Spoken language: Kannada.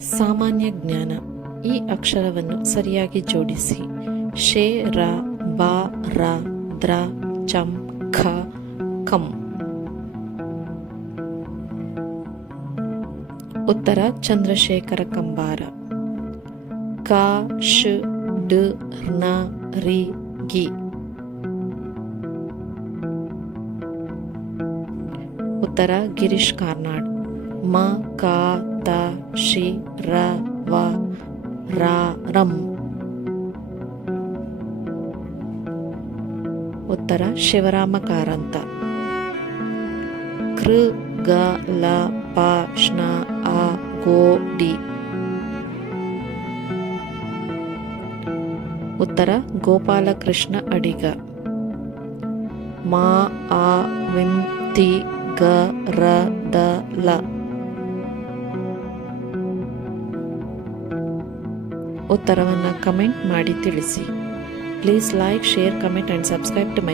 ಸಾಮಾನ್ಯ ಜ್ಞಾನ. ಈ ಅಕ್ಷರವನ್ನು ಸರಿಯಾಗಿ ಜೋಡಿಸಿ. ಶೇ, ರ, ಬಾ, ರ, ದ್ರ, ಚಂ, ಖ, ಕಂ. ಉತ್ತರ, ಚಂದ್ರಶೇಖರ ಕಂಬಾರ. ಕ ಶ ಡ ನ ರಿ, ಗಿ. ಉತ್ತರ, ಗಿರೀಶ್ ಕಾರ್ನಾಡ್. ಮ ಕ ತ ಶಿ ರ ವ ರ ರಂ ಉತ್ತರ ಶಿವರಾಮ ಕಾರಂತ ಕೃ ಗ ಲ ಪ ಶ್ನ ಆ ಗೋ ಡಿ ಉತ್ತರ, ಗೋಪಾಲಕೃಷ್ಣ ಅಡಿಗ. ಮಾ ಆ ವಿಂ ತಿ ಗ ರ ದ ಲ ಉತ್ತರವನ್ನು ಕಮೆಂಟ್ ಮಾಡಿ ತಿಳಿಸಿ. Please like share comment and subscribe to my